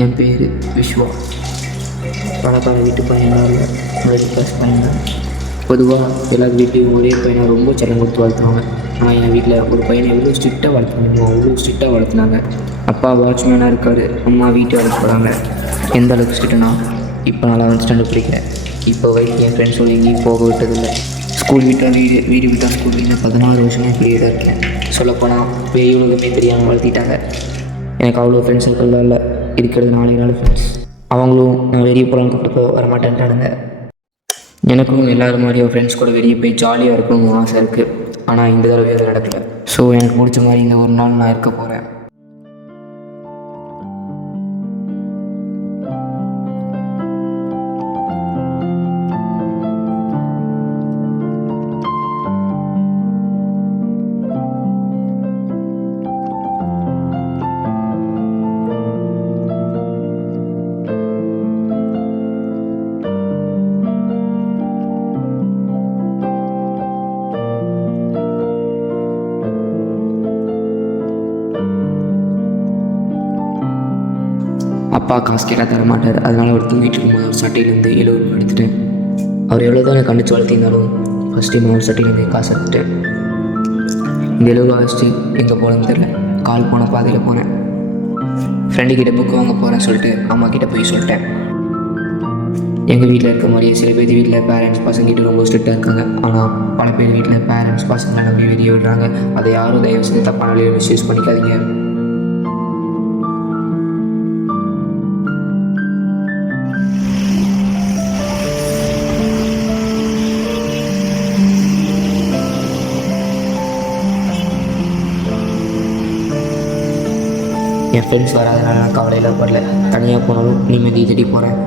என் பேர் விஸ்வா. பணக்கார வீட்டு பையனால் மிடில் கிளாஸ் பையன். பொதுவாக எல்லார் வீட்லேயும் ஒரே பையனை ரொம்ப செல்லம் கொடுத்து வளர்த்துவாங்க. ஆனால் என் வீட்டில் ஒரு பையனை எவ்வளோ ஸ்ட்ரிக்டாக வளர்த்துனாங்க, அவ்வளோ ஸ்ட்ரிக்டாக வளர்த்துனாங்க. அப்பா வாட்ச்மேனாக இருக்கார், அம்மா வீட்டு வேலைக்கு போகிறாங்க. எந்த அளவுக்கு ஸ்ட்ரிக்ட்னா, இப்போ நான் 11th ஸ்டாண்டர்ட் படிக்கிறேன். இப்போ வரைக்கும் என் ஃப்ரெண்ட்ஸோடு எங்கேயும் போக விட்டதில்லை. ஸ்கூல் விட்டால் வீடு விட்டால் ஸ்கூல் வீட்டில் 16 வருஷமாக இப்படியே தான் இருக்கேன். சொல்லப்போனால் வெளி உலகமே தெரியாமல் வளர்த்திட்டாங்க. எனக்கு அவ்வளோ ஃப்ரெண்ட்ஸ் சர்க்கிள்லாம் இல்லை. இருக்கிறது 4 ஃப்ரெண்ட்ஸ். அவங்களும் நான் வெளியே போகலான்னு கூப்பிட்டு வரமாட்டேன்ட்டானுங்க. எனக்கும் எல்லோரும் மாதிரியும் ஃப்ரெண்ட்ஸ் கூட வெளியே போய் ஜாலியாக இருக்கணும்னு ஆசை இருக்குது. ஆனால் இந்த தடவை அது நடக்கலை. ஸோ எனக்கு பிடிச்ச மாதிரி இந்த ஒரு நாள் நான் இருக்க போகிறேன். அப்பா காசு கேட்டால் தர மாட்டார். அதனால் அவர் தூங்கிட்டு இருக்கும்போது அவர் சட்டையிலேருந்து 70 ரூபா எடுத்துட்டேன். அவர் எவ்வளோ தான் எனக்கு கண்டிச்சு வளர்த்திருந்தாலும் ஃபஸ்ட் டைம் அவர் சட்டையிலேருந்து காசு எடுத்துட்டேன். இந்த 70 ரூபா வச்சுட்டு எங்கே போகணுன்னு தெரில. கால் போன பாதையில் போனேன். ஃப்ரெண்டுக்கிட்ட புக் வாங்க போகிறேன்னு சொல்லிட்டு அம்மா கிட்டே போய் சொல்லிட்டேன். எங்கள் வீட்டில் இருக்க மாதிரியே சில பேர் வீட்டில் பேரண்ட்ஸ் பசங்கிட்ட ரொம்ப ஸ்ட்ரிக்டாக இருக்காங்க. ஆனால் பல பேர் வீட்டில் பேரண்ட்ஸ் பசங்களை நம்பி வெளியே விடுறாங்க. அதை யாரும் தயவு செஞ்சு தப்பான வழியில் மிஸ்யூஸ் பண்ணிக்காதீங்க. என் ஃப்ரெண்ட்ஸ் வராதனால நான் கவலையில் படல. தனியாக போனாலும் நிம்மதி தேடி போகிறேன்.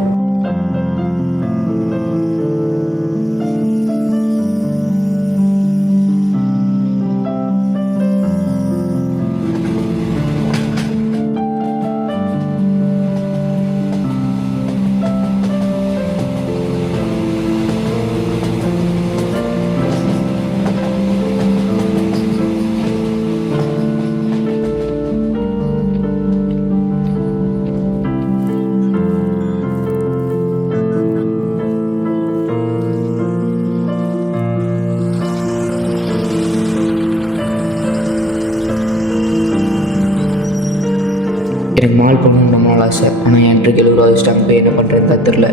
எனக்கு மால் பண்ணணும்னு ரொம்ப நாள் ஆசை. ஆனால் என்கிட்ட 70 ரூபா வச்சுட்டாங்க. போய் என்ன பண்ணுறதுன்னு தெரில.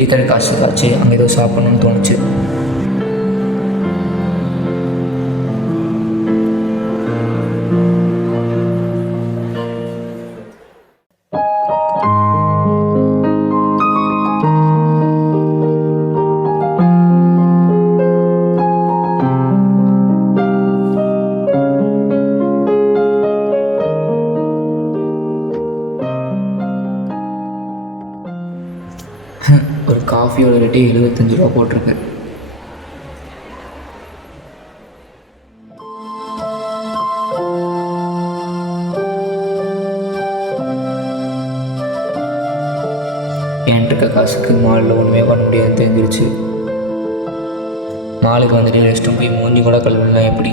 இருக்கிற காசு காய்ச்சி அங்கே ஏதோ சாப்பிட்ணுன்னு தோணுச்சு. ஒரு காஃபியோட ரேட்டே 75 ரூபா போட்டிருக்கு. என்கிட்ட இருக்க காசுக்கு மாலில் ஒன்றுமே பண்ண முடியாது தெரிஞ்சிருச்சு. மாலுக்கு வந்துட்டு ரெஸ்ட் ரூம் போய் மூஞ்சி கூட கழுவுனா எப்படி?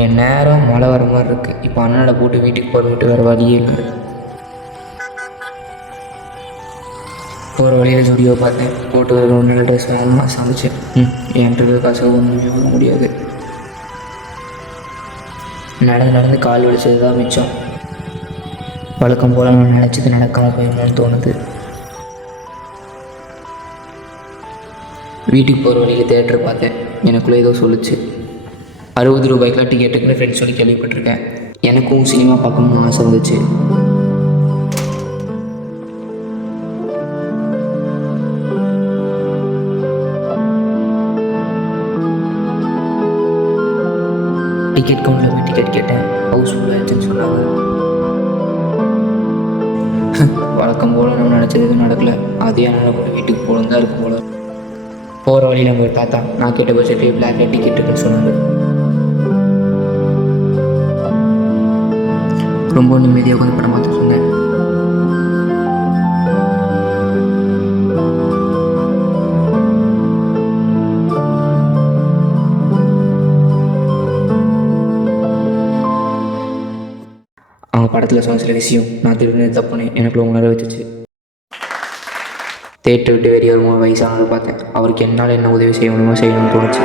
என் நேரம் மழை வர மாதிரி இருக்குது. இப்போ அண்ணனை போட்டு வீட்டுக்கு போகிறதுட்டு வேறு வழியே இல்லை. போகிற வழியில் ஸ்டுடியோ பார்த்தேன். போட்டு ஒரு 1 ட்ரெஸ் வேகமாக சமைச்சேன். என்கிட்ட காசு ஒன்றுமே வாங்க முடியாது. நடந்து கால் வலிச்சது தான் மிச்சம். வழக்கம் போல் நான் நினச்சது நடக்காமல் போயிடணும்னு தோணுது. வீட்டுக்கு போகிற வழியில் தேட்டர் பார்த்தேன். எனக்குள்ளே ஏதோ சொல்லிச்சு. 60 ரூபாய்க்குலாம் டிக்கெட்டுக்குன்னு ஃப்ரெண்ட்ஸ் சொல்லி கேள்விப்பட்டிருக்கேன். எனக்கும் சினிமா பார்க்கணும்னு ஆசை வந்துச்சு. டிக்கெட் கவுண்டில் போய் டிக்கெட் கேட்டேன், ஹவுஸ்ஃபுல் ஆயிடுச்சுன்னு சொன்னாங்க. வழக்கம் போல் நம்ம நினச்சது எதுவும் நடக்கலை. அதே நடக்கும், வீட்டுக்கு போகணும் தான் இருக்கும் போல. போகிற வழியில் நம்ம தாத்தா நான் கேட்ட பட்ஜெட்டு பிளாக்ல டிக்கெட் இருக்குன்னு சொன்னார். ரொம்ப நிம்மதியாக உட்காந்து படம் பார்த்துட்டு இருந்தேன். அவங்க படத்தில் சொன்ன சில விஷயம் நான் திரும்ப தப்புன்னு எனக்குள்ள உணர வச்சுச்சு. தேட்டரை விட்டு வெளியே ஒரு 3 வயசானவரை பார்த்தேன். அவருக்கு என்னால் என்ன உதவி செய்யணுமோ செய்யணும்னு தோணுச்சு.